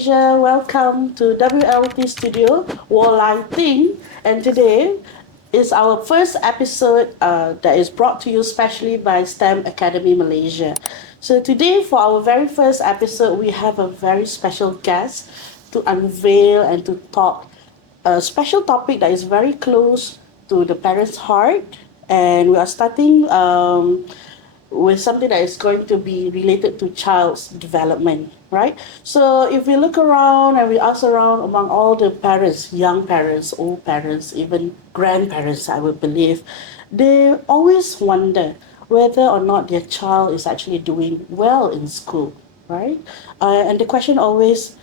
Malaysia. Welcome to WLT Studio, WLT Yin. And today is our first episode that is brought to you specially by STEM Academy Malaysia. So today, for our very first episode, we have a very special guest to unveil and to talk a special topic that is very close to the parents' heart. And we are starting with something that is going to be related to child's development, right? So if we look around and we ask around among all the parents, young parents, old parents, even grandparents, I would believe, they always wonder whether or not their child is actually doing well in school, right? And the question always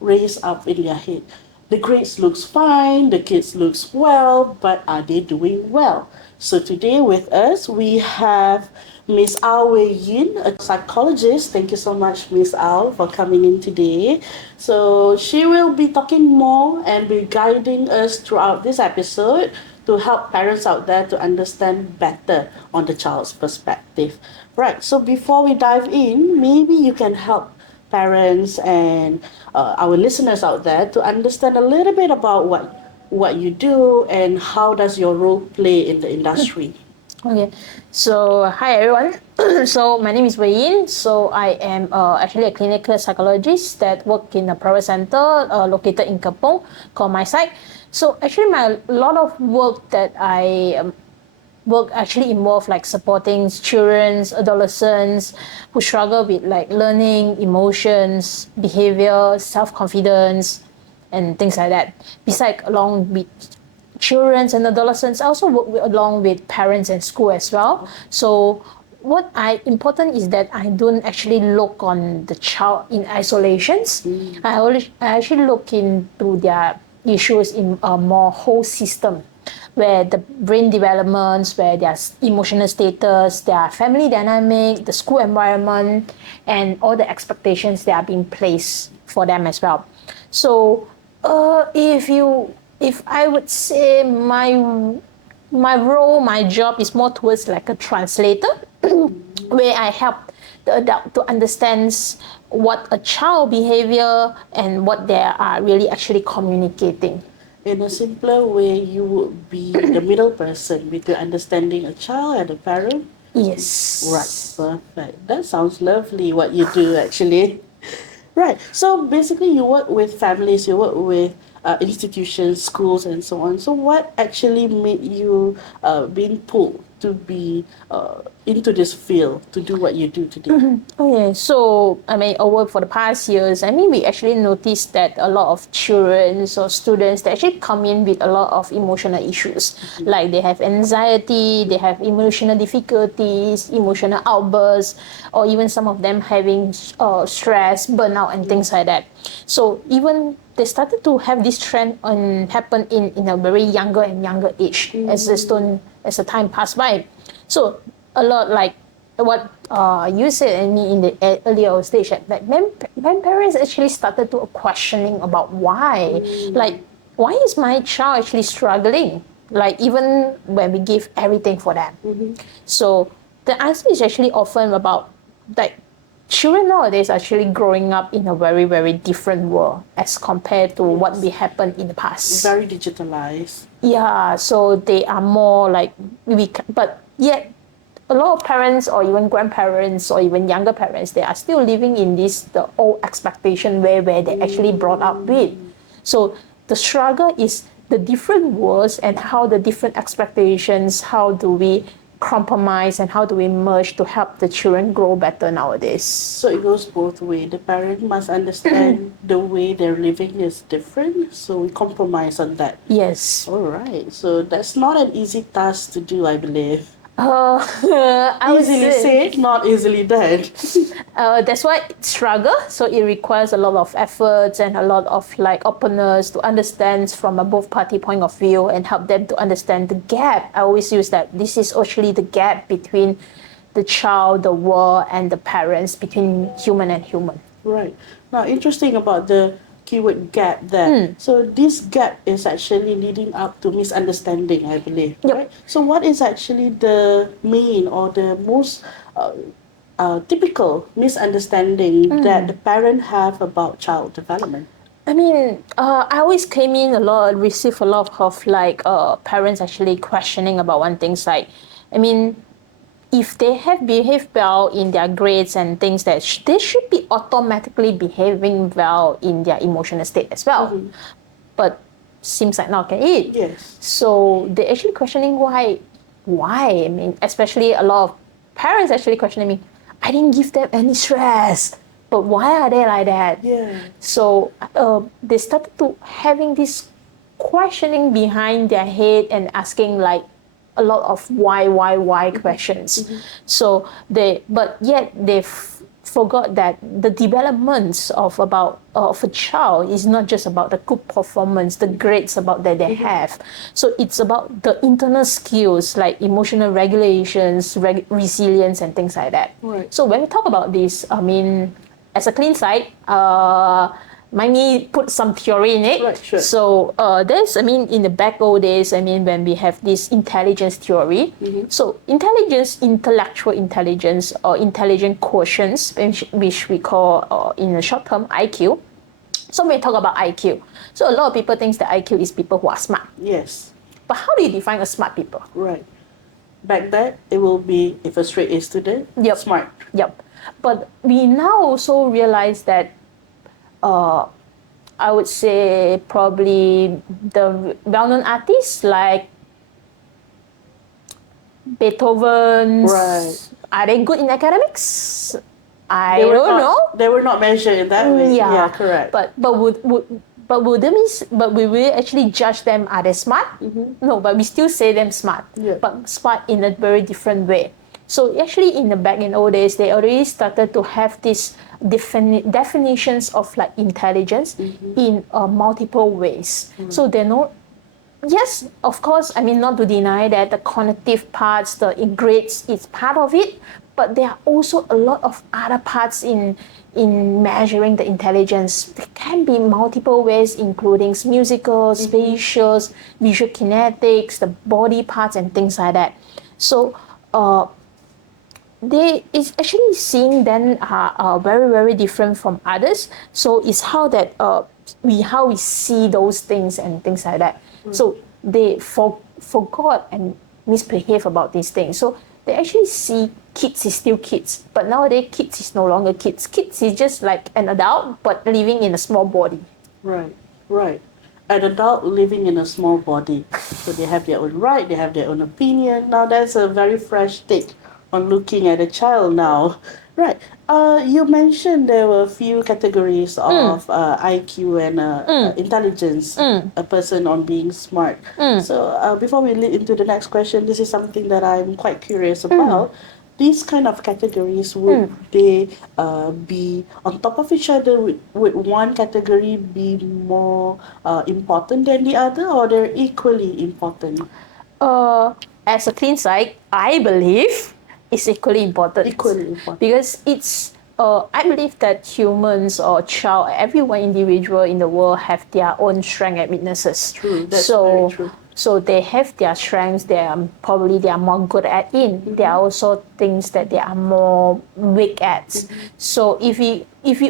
raised up in their head. The grades looks fine, the kids looks well, but are they doing well? So today with us, we have Miss Au Wei Yin, a psychologist. Thank you so much, Miss Au, for coming in today. So she will be talking more and be guiding us throughout this episode to help parents out there to understand better on the child's perspective. Right, so before we dive in, maybe you can help parents and our listeners out there to understand a little bit about what you do and how does your role play in the industry. Okay, so hi everyone. So my name is Wei Yin. So I am actually a clinical psychologist that work in a private center located in Kampong called My Site. So actually a lot of work that I work actually involve like supporting children, adolescents who struggle with like learning, emotions, behavior, self-confidence, and things like that. Besides, along with children and adolescents, I also work along with parents and school as well. So what important is that I don't actually look on the child in isolations. I actually look into their issues in a more whole system, where the brain developments, where their emotional status, their family dynamic, the school environment, and all the expectations that are being placed for them as well. So if I would say my role, my job is more towards like a translator, where I help the adult to understand what a child behavior and what they are really actually communicating. In a simpler way, you would be the middle person between understanding a child and a parent. Yes. Right, perfect. That sounds lovely what you do actually. Right. So basically, you work with families, you work with institutions, schools, and so on. So what actually made you being pulled to be into this field to do what you do today? Okay, so over for the past years, we actually noticed that a lot of children or students they actually come in with a lot of emotional issues, like they have anxiety, they have emotional difficulties, emotional outbursts, or even some of them having stress, burnout, and things like that. So even they started to have this trend happen in a very younger and younger age as the time passed by. So a lot like what you said and me in the earlier stage, like when parents actually started to questioning about why, like why is my child actually struggling? Like even when we give everything for them. So the answer is actually often about like children nowadays actually growing up in a very, very different world as compared to what we happened in the past. Very digitalized. Yeah, so they are more like but yet a lot of parents or even grandparents or even younger parents, they are still living in the old expectation where they actually brought up with. So the struggle is the different worlds and how the different expectations, how do we compromise and how do we merge to help the children grow better nowadays. So it goes both ways. The parent must understand the way they're living is different, so we compromise on that. Yes. All right. So that's not an easy task to do, I believe. I would Easily say, said, not easily done. that's why it struggle. So it requires a lot of efforts and a lot of like openness to understand from a both party point of view and help them to understand the gap. I always use that this is actually the gap between the child, the world, and the parents, between human and human. Right. Now, interesting about the keyword gap there. So this gap is actually leading up to misunderstanding, I believe. Yep. Right? So what is actually the main or the most typical misunderstanding that the parent have about child development? I mean, I always came in a lot, receive a lot of like parents actually questioning about one things like, I mean, if they have behaved well in their grades and things that they should be automatically behaving well in their emotional state as well. But seems like not can it. Yes. So they actually questioning why. I mean, especially a lot of parents actually questioning me. I didn't give them any stress, but why are they like that? Yeah. So they started to having this questioning behind their head and asking like a lot of why questions. So but yet they forgot that the developments of a child is not just about the good performance, the grades about that they have. So it's about the internal skills like emotional regulations, resilience, and things like that. Right. So when we talk about this, I mean, as a clean site, might me put some theory in it. Right, sure. So there's, I mean, in the back old days, I mean, when we have this intelligence theory. So intellectual intelligence or intelligent quotients, which we call in the short term IQ. So when we talk about IQ, so a lot of people think that IQ is people who are smart. Yes. But how do you define a smart people? Right. Back then, it will be if a straight A student, smart. Yep. But we now also realize that I would say probably the well-known artists like Beethoven. Right. Are they good in academics? I They were don't not, know. They were not measured in that way. Yeah, correct. But we will actually judge them, are they smart? No, but we still say them smart. Yeah. But smart in a very different way. So actually in the back in old days, they already started to have these definitions of like intelligence in multiple ways. So they know, yes, of course, I mean, not to deny that the cognitive parts, the grades is part of it, but there are also a lot of other parts in measuring the intelligence. There can be multiple ways, including musical, spatial, visual kinetics, the body parts, and things like that. So they is actually seeing then are very, very different from others. So it's how that how we see those things and things like that. So they forgot and misbehave about these things. So they actually see kids is still kids, but nowadays kids is no longer kids. Kids is just like an adult but living in a small body. Right. An adult living in a small body. So they have their own right, they have their own opinion. Now that's a very fresh take on looking at a child now. Right. You mentioned there were a few categories of IQ and intelligence, a person on being smart. So before we lead into the next question, this is something that I'm quite curious about. These kind of categories, would they be on top of each other? Would one category be more important than the other, or they're equally important? As a clean site, I believe it's equally important. Equally important. Because it's, I believe that humans or child, everyone individual in the world have their own strengths and weaknesses. True, that's very true. So they have their strengths, they are more good at in. There are also things that they are more weak at. So if we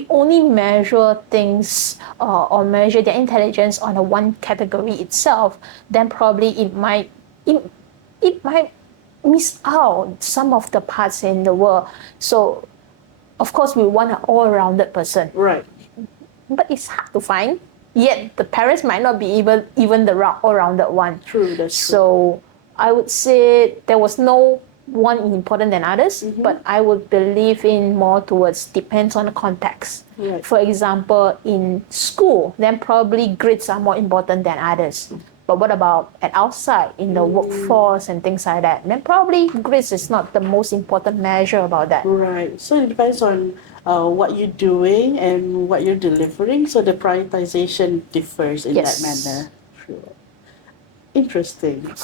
only measure things or measure their intelligence on a one category itself, then probably it might miss out some of the parts in the world. So of course we want an all-rounded person. Right. But it's hard to find. Yet the parents might not be even the all-rounded one. True, that's true. So I would say there was no one important than others, but I would believe in more towards depends on the context. Right. For example, in school, then probably grades are more important than others. But what about at outside, in the workforce and things like that? Then probably grades is not the most important measure about that. Right. So it depends on what you're doing and what you're delivering. So the prioritization differs in that manner. Sure. Interesting.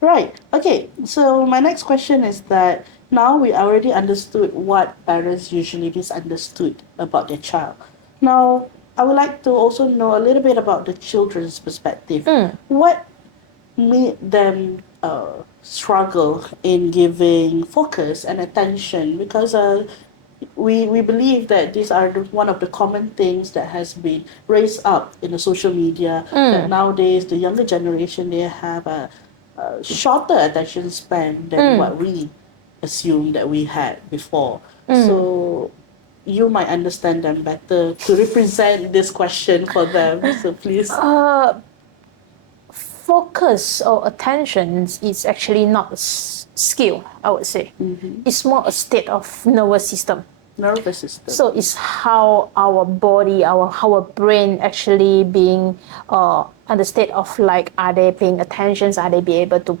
Right. Okay. So my next question is that now we already understood what parents usually misunderstood about their child. Now, I would like to also know a little bit about the children's perspective. What made them struggle in giving focus and attention because we believe that these are one of the common things that has been raised up in the social media that nowadays the younger generation they have a shorter attention span than what we assumed that we had before. So you might understand them better to represent this question for them. So please. Focus or attention is actually not a skill, I would say. It's more a state of nervous system. Nervous system. So it's how our body, our brain actually being on the state of like, are they paying attention? Are they be able to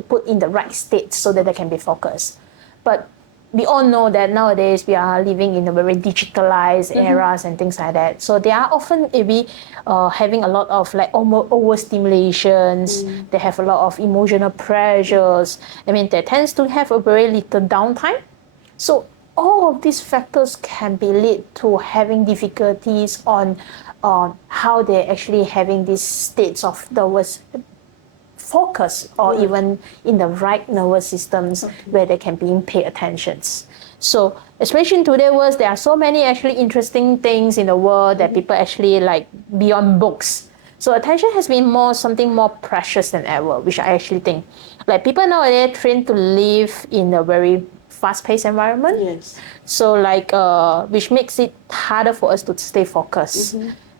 put in the right state so that they can be focused? But we all know that nowadays we are living in a very digitalized eras and things like that. So they are often maybe having a lot of like overstimulations. They have a lot of emotional pressures. I mean, they tends to have a very little downtime. So all of these factors can be lead to having difficulties on how they're actually having these states of nervous focus or even in the right nervous systems where they can be pay attentions. So especially in today's world, there are so many actually interesting things in the world that people actually like beyond books. So attention has been something more precious than ever, which I actually think. Like people nowadays trained to live in a very fast-paced environment. Yes. So like which makes it harder for us to stay focused.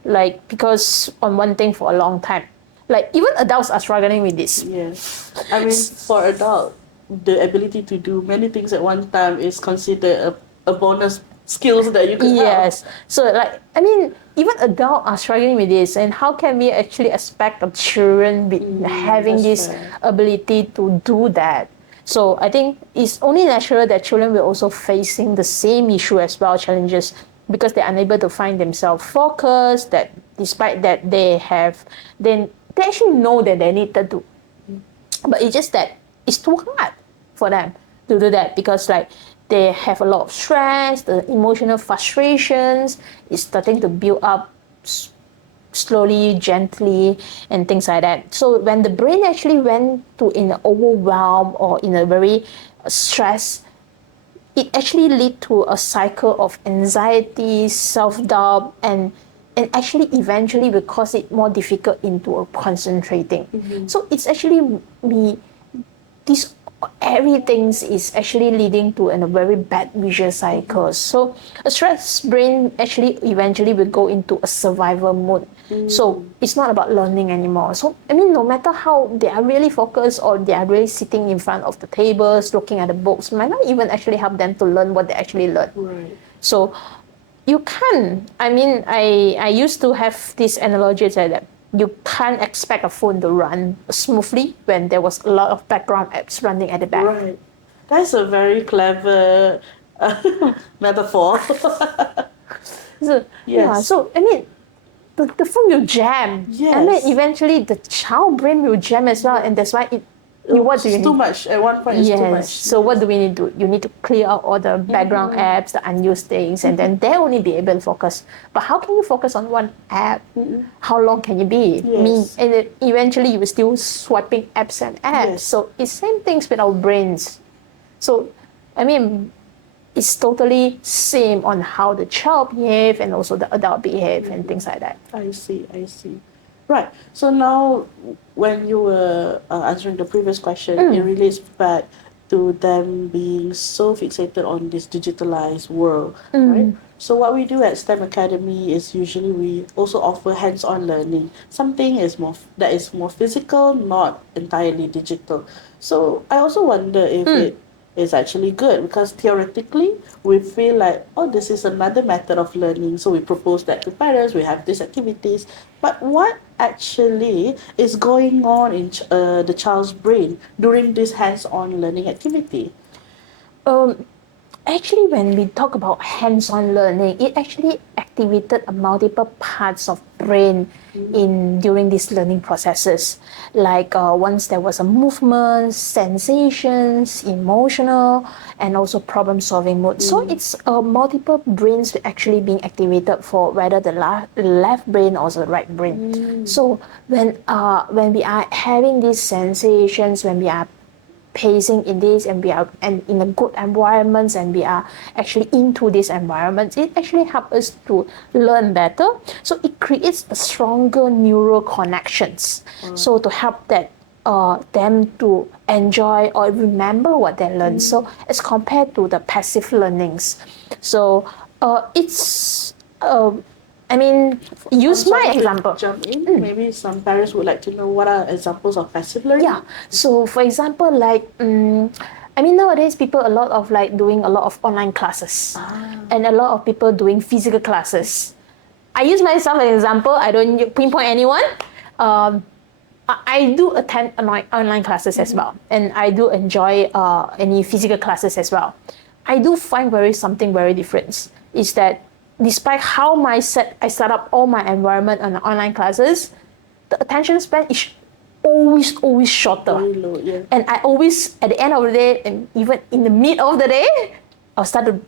Like because on one thing for a long time. Like even adults are struggling with this. Yes. I mean, for adult, the ability to do many things at one time is considered a bonus skills that you can have. Yes. So like, I mean, even adults are struggling with this. And how can we actually expect of children having this ability to do that? So I think it's only natural that children will also facing the same issue as well, challenges, because they're unable to find themselves focused, that despite that they actually know that they need to do. But it's just that it's too hard for them to do that because like they have a lot of stress, the emotional frustrations is starting to build up slowly, gently, and things like that. So when the brain actually went to in an overwhelm or in a very stress, it actually lead to a cycle of anxiety, self-doubt, and actually eventually will cause it more difficult into concentrating. So it's actually everything is actually leading to a very bad vicious cycle. So a stressed brain actually eventually will go into a survival mode. So it's not about learning anymore. So I mean, no matter how they are really focused or they are really sitting in front of the tables, looking at the books, might not even actually help them to learn what they actually learn. Right. So you can't. I mean, I used to have this analogy that you can't expect a phone to run smoothly when there was a lot of background apps running at the back. Right. That's a very clever metaphor. So, yeah, so I mean, the phone will jam. Yes. And then eventually the child brain will jam as well, and that's why what do you It's too much. At one point, it's too much. So what do we need to do? You need to clear out all the background apps, the unused things, and then they'll only be able to focus. But how can you focus on one app? How long can you be? Yes. And then eventually you will still swiping apps and apps. Yes. So it's same things with our brains. So, I mean, it's totally same on how the child behave and also the adult behave and things like that. I see. Right. So now, when you were answering the previous question, it relates back to them being so fixated on this digitalized world, right? So what we do at STEM Academy is usually we also offer hands-on learning. Something that is more physical, not entirely digital. So I also wonder if it is actually good because theoretically we feel like, oh, this is another method of learning. So we propose that to parents, we have these activities. But what actually is going on in the child's brain during this hands-on learning activity? Actually, when we talk about hands-on learning, it actually activated multiple parts of brain during these learning processes. Like once there was a movement, sensations, emotional, and also problem-solving mode. So it's multiple brains actually being activated for whether the left brain or the right brain. So when we are having these sensations, when we are pacing in this, and we are and in a good environments, and we are actually into this environment, it actually helps us to learn better. So it creates a stronger neural connections. So to help that them to enjoy or remember what they learn. So as compared to the passive learnings. So it's I mean, use I'm my sorry to example. jump in. Maybe some parents would like to know what are examples of passive learning. Yeah. So for example, like I mean nowadays people a lot of like doing a lot of online classes, and a lot of people doing physical classes. I use myself as an example. I don't pinpoint anyone. I do attend online classes as well, and I do enjoy any physical classes as well. I do find something very different is that despite how I set up all my environment on the online classes, the attention span is always shorter. Very low, yeah. And I always, at the end of the day, and even in the mid of the day, I'll start to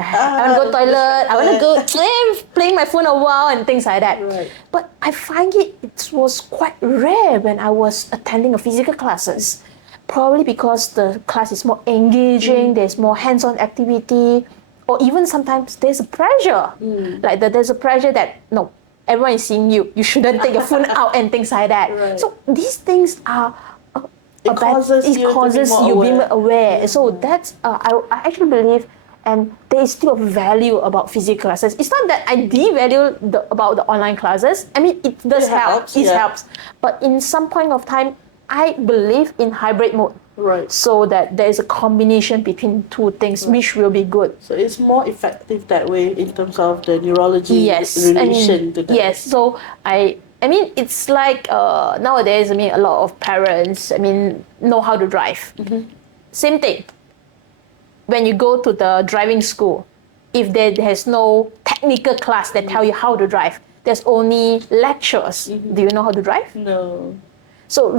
I want to go toilet, I want to go playing my phone a while and things like that. Right. But I find it was quite rare when I was attending a physical classes. Probably because the class is more engaging, there's more hands-on activity, or even sometimes there's a pressure. Like there's a pressure that, no, everyone is seeing you, you shouldn't take your phone out and things like that. Right. So these things are It causes you to be more aware. So that's I actually believe, and there is still a value about physical classes. It's not that I devalue about the online classes. I mean, it does help. It helps. But in some point of time, I believe in hybrid mode. Right. So that there is a combination between two things, which will be good. So it's more effective that way in terms of the neurology relation to that. Yes. So I mean, it's like nowadays. I mean, a lot of parents, I mean, know how to drive. Same thing. When you go to the driving school, if there's no technical class that tell you how to drive, there's only lectures. Do you know how to drive? No. So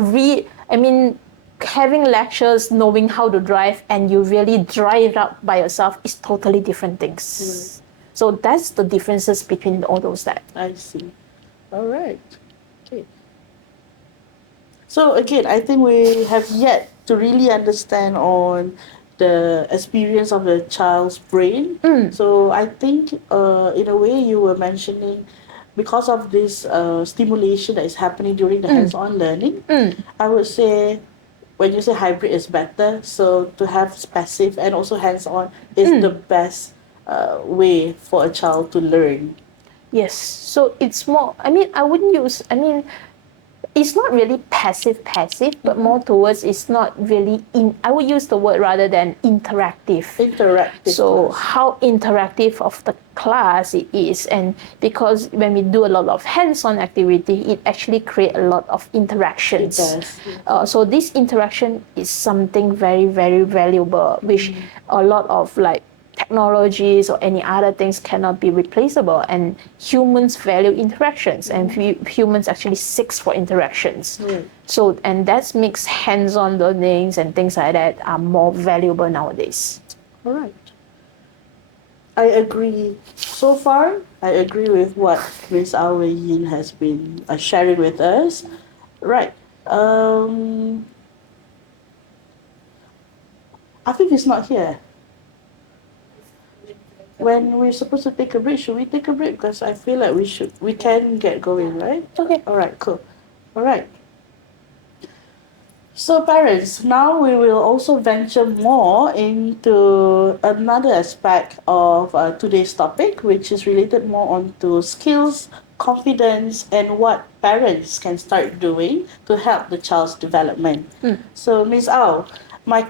having lectures, knowing how to drive, and you really drive out by yourself is totally different things. So that's the differences between all those that. I see. All right. Okay. So again, I think we have yet to really understand on the experience of the child's brain. So I think in a way you were mentioning because of this stimulation that is happening during the hands-on learning, I would say when you say hybrid is better, so to have passive and also hands-on is the best way for a child to learn. Yes. So it's more, it's not really passive, but more towards it's not really I would use the word rather than interactive. Interactive. So class. how interactive of the class it is, and because when we do a lot of hands-on activity, it actually create a lot of interactions. It does. So this interaction is something very, very valuable, which a lot of like technologies or any other things cannot be replaceable, and humans value interactions, and humans actually seek for interactions. So, and that makes hands-on learnings and things like that are more valuable nowadays. All right. I agree. So far, I agree with what Ms. Au Wei Yin has been sharing with us. Right. I think it's not here. When we're supposed to take a break, should we take a break? Because I feel like we can get going, right? Okay. All right, cool. All right. So parents, now we will also venture more into another aspect of today's topic, which is related more onto skills, confidence, and what parents can start doing to help the child's development. So Ms. Au, my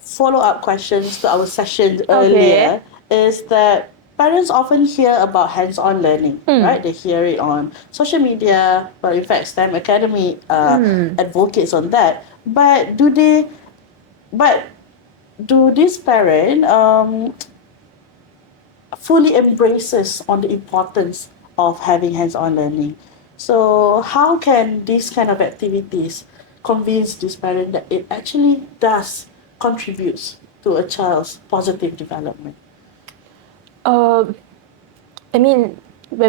follow-up questions to our session earlier is that parents often hear about hands-on learning, right? They hear it on social media, but in fact, STEM Academy advocates on that. But do this parent fully embraces on the importance of having hands-on learning? So how can these kind of activities convince this parent that it actually does contributes to a child's positive development? When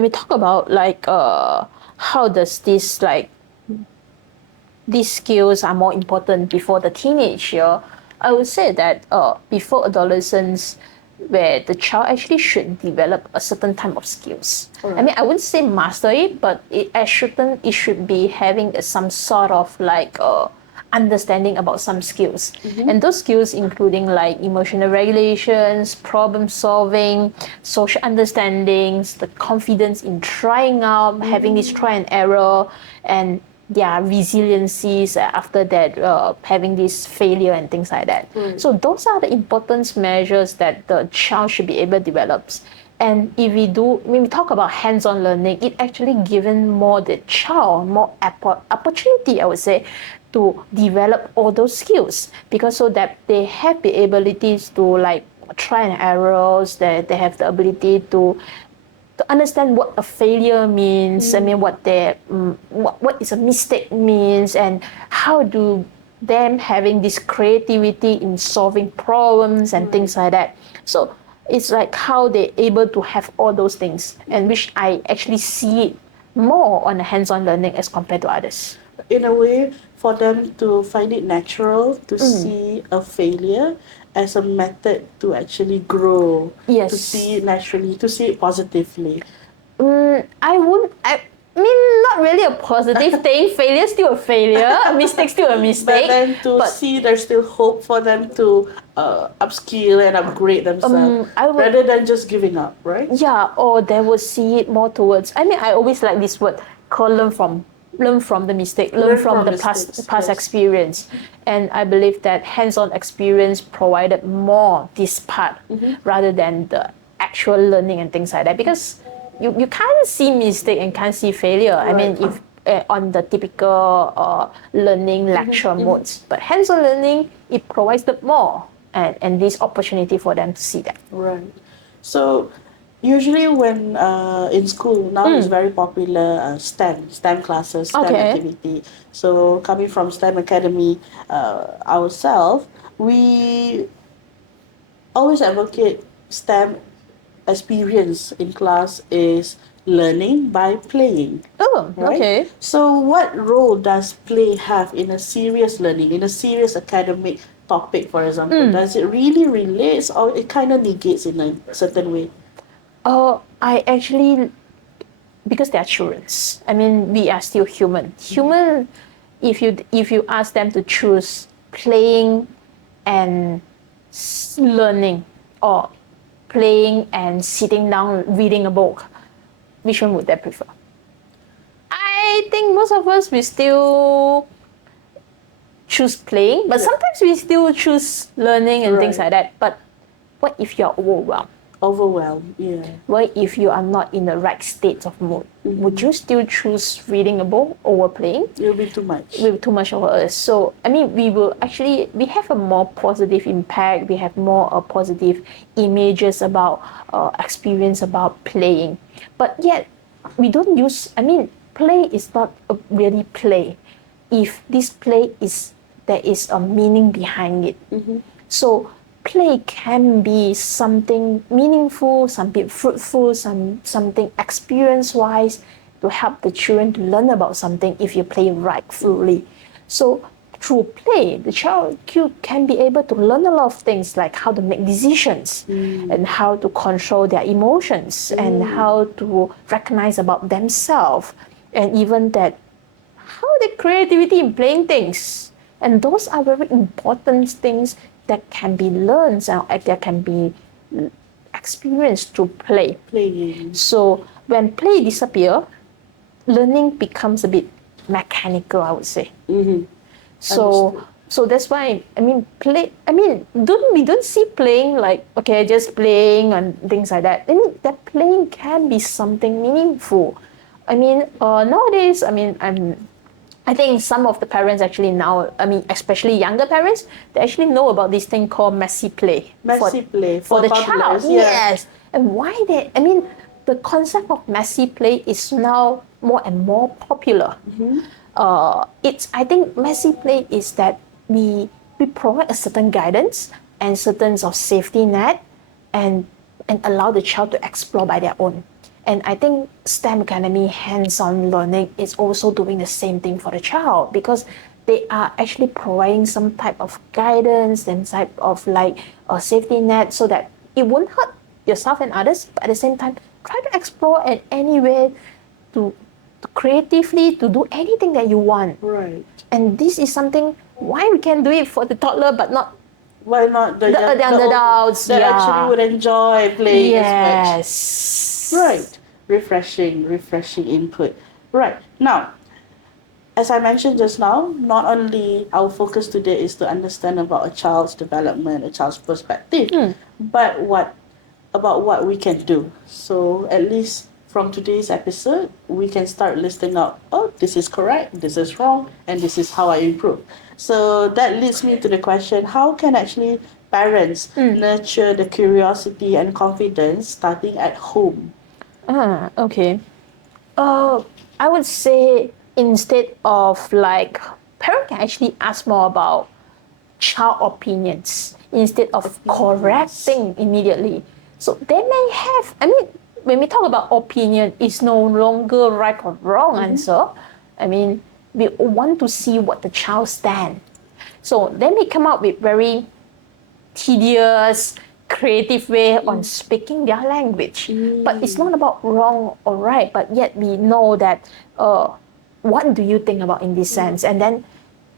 we talk about like how does this like these skills are more important before the teenage year, I would say that before adolescence, where the child actually should develop a certain type of skills. Alright. I mean, I wouldn't say master it, but it should be having some sort of like understanding about some skills. And those skills including like emotional regulations, problem solving, social understandings, the confidence in trying out, having this try and error, and their resiliencies after that, having this failure and things like that. So those are the important measures that the child should be able to develop. And if when we talk about hands-on learning, it actually given more the child more opportunity, I would say, to develop all those skills, because so that they have the abilities to like try and errors, that they have the ability to understand what a failure means. I mean, what is a mistake means, and how do them having this creativity in solving problems and things like that. So it's like how they're able to have all those things, and which I actually see it more on the hands-on learning as compared to others. In a way, for them to find it natural to see a failure as a method to actually grow, Yes. to see it naturally, to see it positively. I mean, not really a positive thing. Failure still a failure. A mistake still a mistake. But then to see there's still hope for them to upskill and upgrade themselves rather than just giving up, right? Yeah, or they will see it more towards. I mean, I always like this word called learn from the mistake, learn from the past yes. experience. And I believe that hands-on experience provided more this part rather than the actual learning and things like that, because you can't see mistake and can't see failure. I mean, if on the typical learning lecture modes, but hands-on learning, it provides the more and this opportunity for them to see that. Right. So usually when in school now it's very popular STEM classes, STEM activity. So coming from STEM Academy ourselves, we always advocate STEM experience in class is learning by playing. Oh, right? okay. So what role does play have in a serious learning, in a serious academic topic, for example? Does it really relate, or it kind of negates in a certain way? I actually, because they are children. I mean, we are still human. Human, if you ask them to choose playing and learning, or playing and sitting down reading a book, which one would they prefer? I think most of us we still choose playing, but sometimes we still choose learning and things like that. But what if you're overwhelmed? Overwhelmed, yeah. What if you are not in the right state of mood? Would you still choose reading a book over playing? It will be too much. It will be too much over us. So, I mean, we have a more positive impact. We have more positive images about experience about playing. But yet, we don't use, I mean, play is not really play. If this play there is a meaning behind it. So, play can be something meaningful, something fruitful, something experience-wise to help the children to learn about something if you play rightfully. So through play, the child can be able to learn a lot of things like how to make decisions and how to control their emotions and how to recognize about themselves, and even that how the creativity in playing things. And those are very important things that can be learned and that can be experienced through play. Playing. So when play disappears, learning becomes a bit mechanical, I would say. So that's why play. We don't see playing like just playing and things like that. I mean, that playing can be something meaningful. Nowadays, I think some of the parents actually now, especially younger parents, they actually know about this thing called messy play. Play for the child. Yes. And why the concept of messy play is now more and more popular. I think messy play is that we provide a certain guidance and certain of safety net and allow the child to explore by their own. And I think STEM Academy hands-on learning is also doing the same thing for the child, because they are actually providing some type of guidance and type of like a safety net so that it won't hurt yourself and others, but at the same time, try to explore in any way to creatively to do anything that you want. Right. And this is something why we can do it for the toddler, but not Why not the young adults? that actually would enjoy playing as much? Yes. Right. Refreshing input. Right. Now, as I mentioned just now, not only our focus today is to understand about a child's development, a child's perspective, but what we can do. So at least from today's episode, we can start listing out, oh, this is correct, this is wrong, and this is how I improve. So that leads me to the question, how can actually parents nurture the curiosity and confidence starting at home? Okay. I would say instead of like, parent can actually ask more about child opinions instead of correcting immediately. So they may have, I mean, when we talk about opinion, it's no longer right or wrong answer. I mean, we want to see what the child stand. So they may come up with very tedious, creative way on speaking their language. But it's not about wrong or right, but yet we know that what do you think about in this sense? And then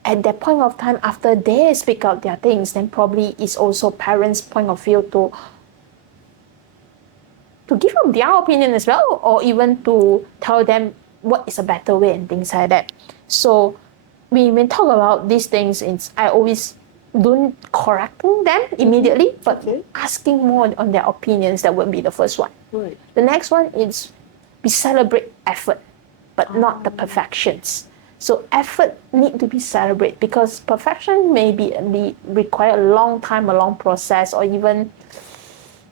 at that point of time, after they speak out their things, then probably it's also parents' point of view to give them their opinion as well, or even to tell them what is a better way and things like that. So when we talk about these things, I always don't correcting them immediately, but asking more on their opinions. That would be the first one. Right. The next one is we celebrate effort, but not the perfections. So effort need to be celebrated because perfection may be require a long time, a long process, or even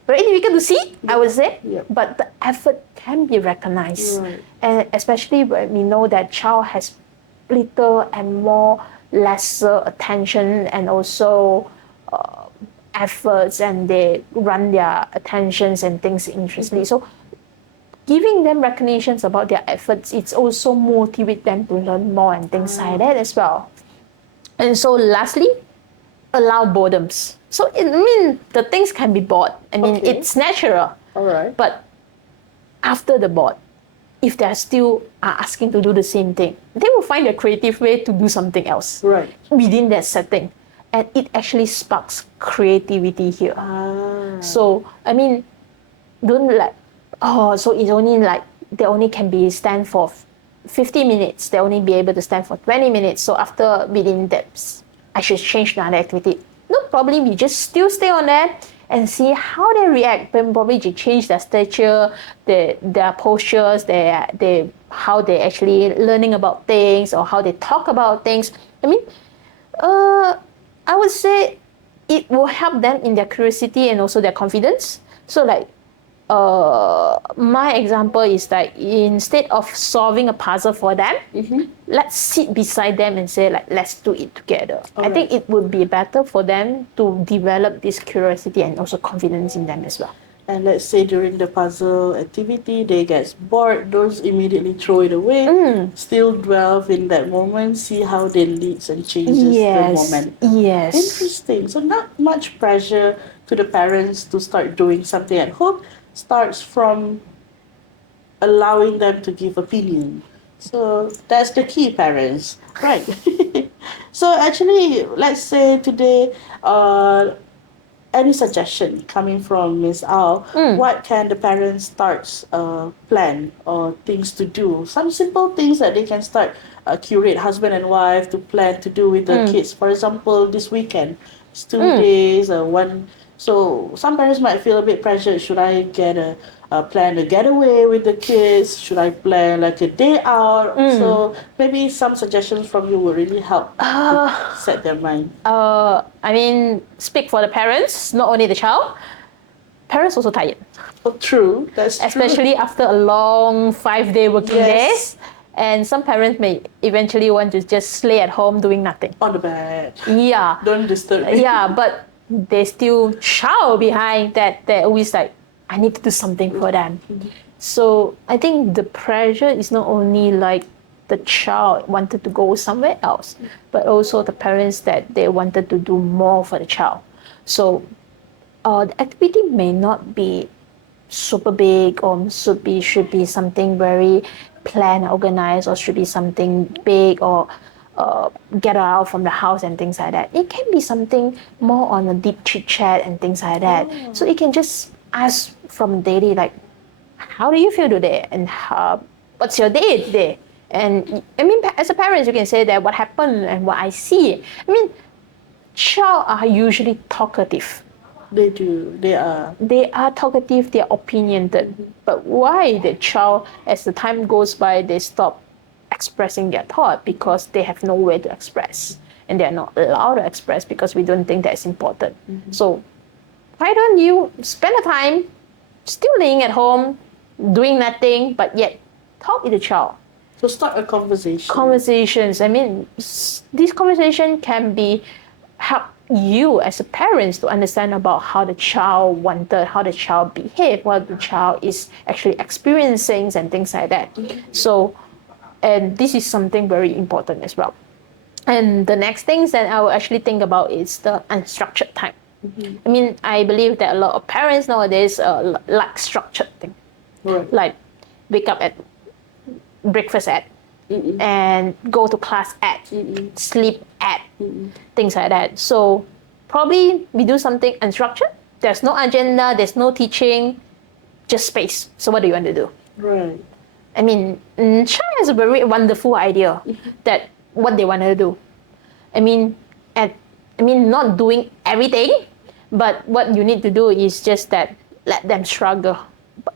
very difficult to see, I would say. But the effort can be recognized. Right. And especially when we know that child has little and more lesser attention and also efforts, and they run their attentions and things interestingly. So giving them recognitions about their efforts, it's also motivate them to learn more and things like that as well. And so lastly, allow boredoms. So it means the things can be bored. I mean, it's natural. All right. But after the bored, if they're still asking to do the same thing, they will find a creative way to do something else within that setting. And it actually sparks creativity here. So, I mean, don't like, so it's only like, they only can be stand for 50 minutes. They only be able to stand for 20 minutes. So after within that, I should change another activity. No, probably we just still stay on that and see how they react. Then probably they change their stature, their postures, how they actually learning about things or how they talk about things. I mean, I would say it will help them in their curiosity and also their confidence. So like, my example is like, instead of solving a puzzle for them, let's sit beside them and say like, let's do it together. I think it would be better for them to develop this curiosity and also confidence in them as well. And let's say during the puzzle activity, they get bored, don't immediately throw it away. Still dwell in that moment, see how they leads and changes the moment. Yes. Interesting. So not much pressure to the parents to start doing something at home. Starts from allowing them to give opinion. So that's the key, parents. Right. So actually, let's say today, any suggestion coming from Ms. Au, what can the parents start plan or things to do? Some simple things that they can start curate husband and wife to plan to do with the kids. For example, this weekend, it's 2 days, one. So some parents might feel a bit pressured. Should I get plan a getaway with the kids? Should I plan like a day out? So maybe some suggestions from you will really help to set their mind. I mean, speak for the parents, not only the child. Parents also tired. Oh, true. That's true. Especially after a long 5-day working days. And some parents may eventually want to just slay at home doing nothing. On the bed. Yeah. Don't disturb me. Yeah, but they still child behind that. They're always like, I need to do something for them. So I think the pressure is not only like the child wanted to go somewhere else, but also the parents that they wanted to do more for the child. So the activity may not be super big or should be something very planned, organized, or should be something big or get out from the house and things like that. It can be something more on a deep chit chat and things like that. So it can just ask from daily, like, how do you feel today, and what's your day today? And I mean, as a parent, you can say that what happened and what I see. I mean, child are usually talkative. They do. They are. They are talkative, they're opinionated. But why the child, as the time goes by, they stop expressing their thought because they have nowhere to express. And they're not allowed to express because we don't think that's important. So why don't you spend the time still laying at home, doing nothing, but yet talk with the child? So start a conversation. Conversations. I mean, this conversation can be help you as a parent to understand about how the child wanted, how the child behaved, what the child is actually experiencing and things like that. So, and this is something very important as well. And the next things that I will actually think about is the unstructured time. I mean, I believe that a lot of parents nowadays like structured thing. Right. Like wake up at breakfast at and go to class at sleep at things like that. So probably we do something unstructured. There's no agenda, there's no teaching, just space. So what do you want to do? Right. I mean, China has a very wonderful idea that what they want to do. I mean, not doing everything, but what you need to do is just that let them struggle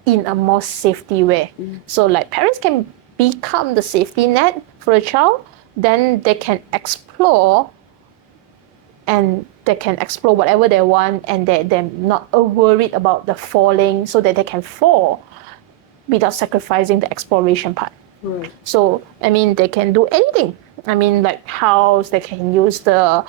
in a more safety way. So like parents can become the safety net for a child, then they can explore and they can explore whatever they want, and they're not worried about the falling, so that they can fall without sacrificing the exploration part. Right. So, I mean, they can do anything. I mean, like house, they can use the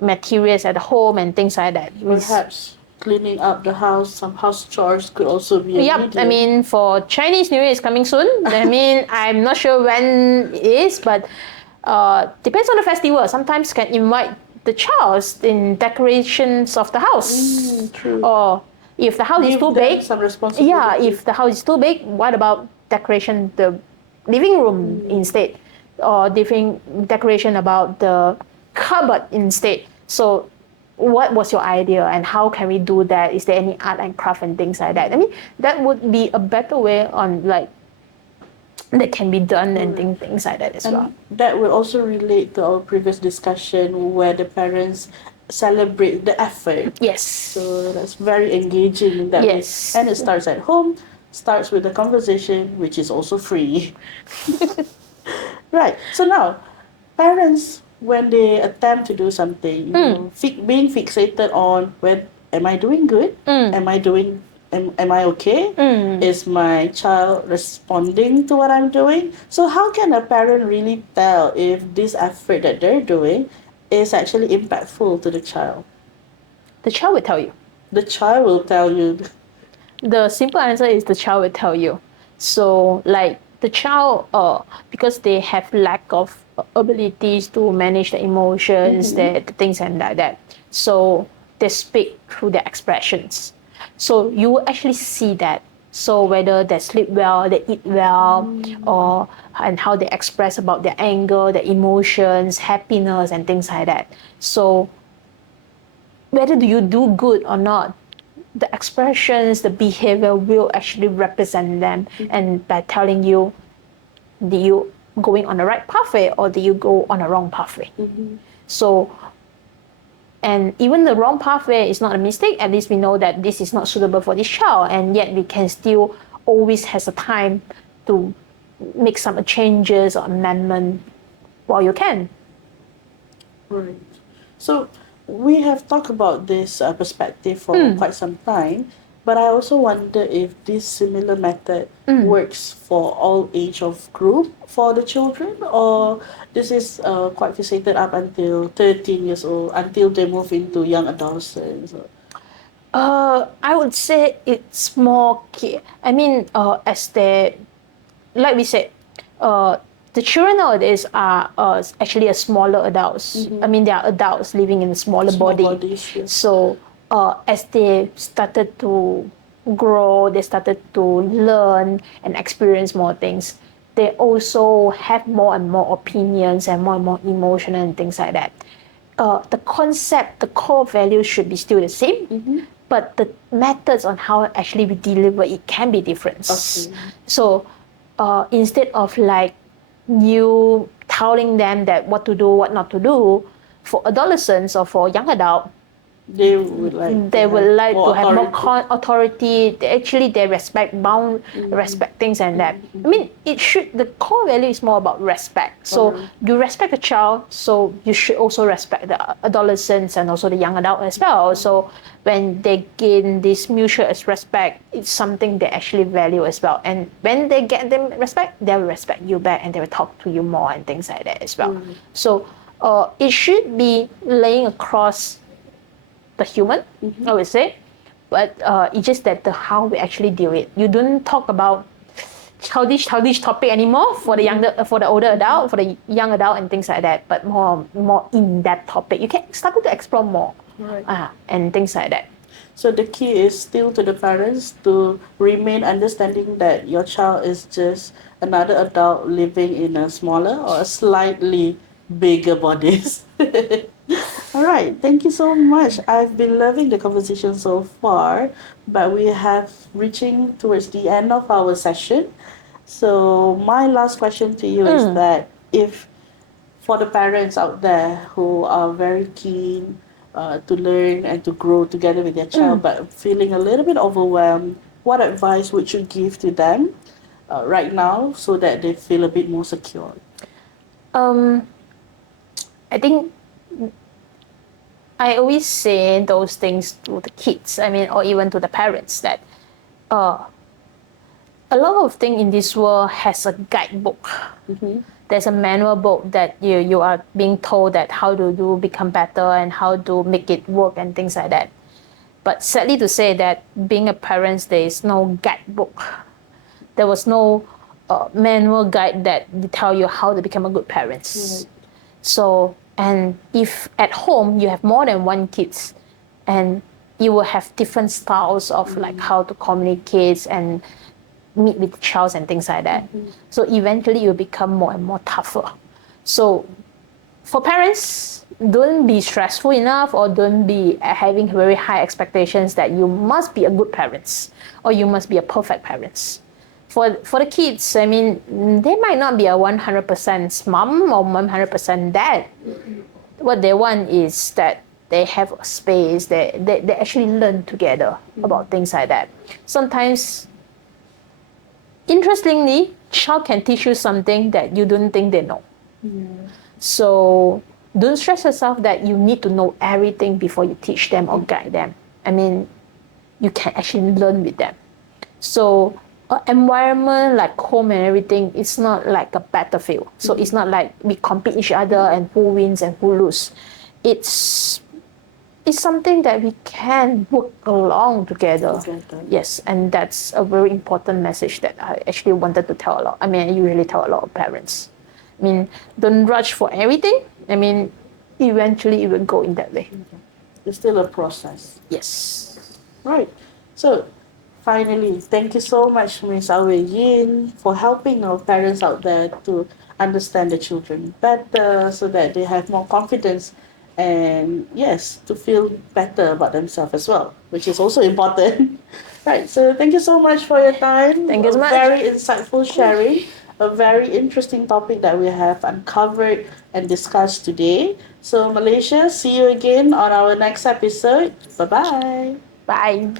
materials at home and things like that. Perhaps cleaning up the house, some house chores could also be a Yep, medium. I mean, for Chinese New Year is coming soon. I mean, I'm not sure when it is, but depends on the festival. Sometimes can invite the child in decorations of the house. True. Or if the house is Give too them big, some responsibility. yeah, if the house is too big, what about decoration the living room instead? Or different decoration about the cupboard instead. So what was your idea and how can we do that? Is there any art and craft and things like that? I mean, that would be a better way on like that can be done and things like that as And well. that will also relate to our previous discussion where the parents celebrate the effort. Yes. So that's very engaging in that Yes. way. And it starts at home, starts with a conversation, which is also free. Right. So now, parents, when they attempt to do something, you know, being fixated on when am I doing good? Am I okay? Is my child responding to what I'm doing? So how can a parent really tell if this effort that they're doing is actually impactful to the child? The child will tell you. The child will tell you. The simple answer is the child will tell you. So like the child, because they have lack of abilities to manage the emotions, the things and like that. So they speak through their expressions. So you will actually see that. So whether they sleep well, they eat well, or and how they express about their anger, their emotions, happiness, and things like that. So whether do you do good or not, the expressions, the behavior will actually represent them, and by telling you, do you going on the right pathway or do you go on a wrong pathway? So, and even the wrong pathway is not a mistake. At least we know that this is not suitable for this child, and yet we can still always has a time to make some changes or amendment while you can. Right. So we have talked about this perspective for quite some time, but I also wonder if this similar method works for all age of group for the children, or this is quite fixated up until 13 years old, until they move into young adolescence. I would say it's more key. I mean, as they, like we said, the children nowadays are actually a smaller adults. I mean, they are adults living in a smaller Small body. bodies, yes. So as they started to grow, they started to learn and experience more things. They also have more and more opinions and more emotion and things like that. The concept, the core value should be still the same, but the methods on how actually we deliver it can be different. Okay. So instead of like you telling them that what to do, what not to do, for adolescents or for young adult, They would like they to would have like more to have more authority. authority. They respect respect things and that. I mean, the core value is more about respect. So you respect the child, so you should also respect the adolescents and also the young adult as well. So when they gain this mutual respect, it's something they actually value as well. And when they get them respect, they will respect you back and they will talk to you more and things like that as well. So it should be laying across the human, I would say, but it's just that how we actually deal it. You don't talk about childish topic anymore for the for the older adult, for the young adult and things like that, but more in that topic. You can start to explore more, and things like that. So the key is still to the parents to remain understanding that your child is just another adult living in a smaller or a slightly bigger bodies. All right, thank you so much. I've been loving the conversation so far, but we have reaching towards the end of our session. So my last question to you is that if for the parents out there who are very keen to learn and to grow together with their child, but feeling a little bit overwhelmed, what advice would you give to them right now so that they feel a bit more secure? I think I always say those things to the kids, I mean, or even to the parents, that a lot of things in this world has a guidebook. There's a manual book that you are being told that how to do become better and how to make it work and things like that. But sadly to say that being a parent, there is no guidebook. There was no manual guide that tell you how to become a good parent. So, and if at home you have more than one kids, and you will have different styles of like how to communicate and meet with the child and things like that. So eventually you become more and more tougher. So for parents, don't be stressful enough or don't be having very high expectations that you must be a good parent or you must be a perfect parent. For the kids, I mean, they might not be a 100% mom or 100% dad. What they want is that they have a space, they actually learn together about things like that. Sometimes, interestingly, child can teach you something that you don't think they know. So don't stress yourself that you need to know everything before you teach them or guide them. I mean, you can actually learn with them. So environment like home and everything, it's not like a battlefield. So it's not like we compete each other and who wins and who loses. It's something that we can work along together. Yes, and that's a very important message that I actually wanted to tell a lot. I mean, I usually tell a lot of parents. I mean, don't rush for everything. I mean, eventually it will go in that way. It's still a process. Yes. Right. So, finally, thank you so much, Ms. Au Wei Yin, for helping our parents out there to understand the children better so that they have more confidence and, yes, to feel better about themselves as well, which is also important. Right. So, thank you so much for your time. Thank you so much. Very insightful sharing. A very interesting topic that we have uncovered and discussed today. So, Malaysia, see you again on our next episode. Bye-bye. Bye.